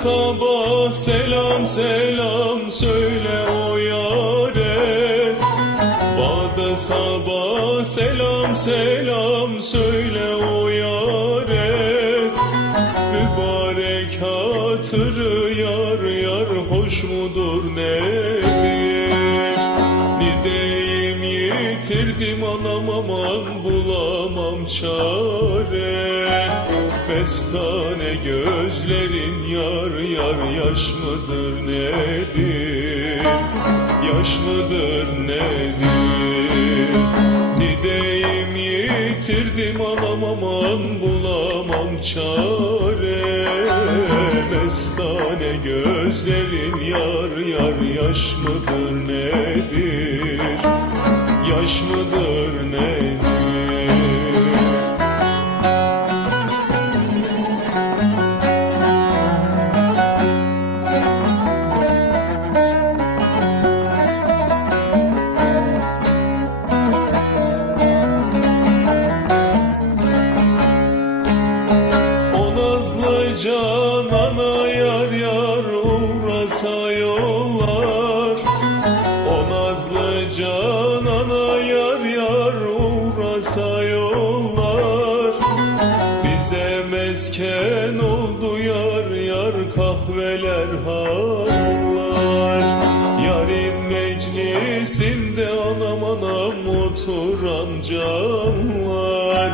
sabah selam selam söyle o yare Bağda sabah selam selam söyle o yare Mübarek hatırı yar yar hoş mudur nedir Bir deyim yitirdim anam aman bulamam çare Mestane gözlerin yar yar yaş mıdır nedir? Yaş mıdır nedir? Dideyim yitirdim anam aman bulamam çare. Mestane gözlerin yar yar yaş mıdır nedir? Yaş mıdır nedir yollar O nazlı canana yar yar uğrasa yollar. Bize mesken oldu yar yar kahveler harlar. Yarın meclisinde anam anam oturan canlar.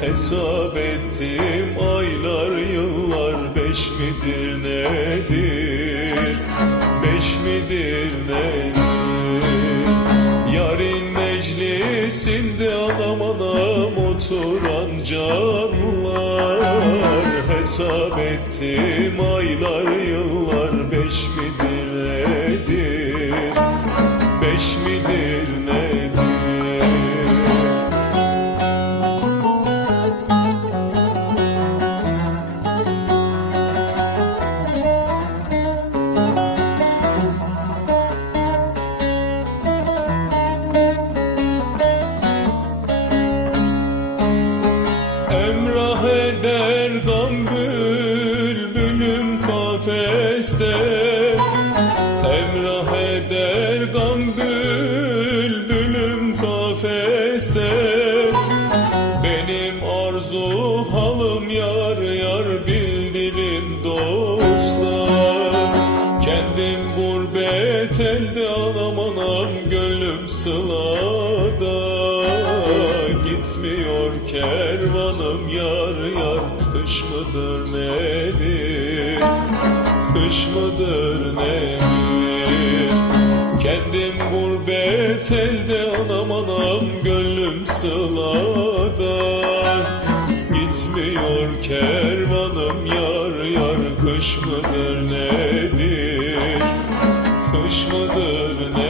Hesap ettim aylar yıllar beş midir nedir midir nedir? Yarın meclisinde anam anam oturan canlar. Hesap ettim aylar yıllar beş midir nedir? Beş midir arzu halım yar yar bildirin dostlar. Kendim gurbet elde anam anam gönlüm sılada. Gitmiyor kervanım yar yar Kış mıdır nedir? Kış mıdır nedir? Kendim gurbet elde anam anam Gönlüm sılada kervanım yar yar kış mıdır nedir? Kış mıdır nedir?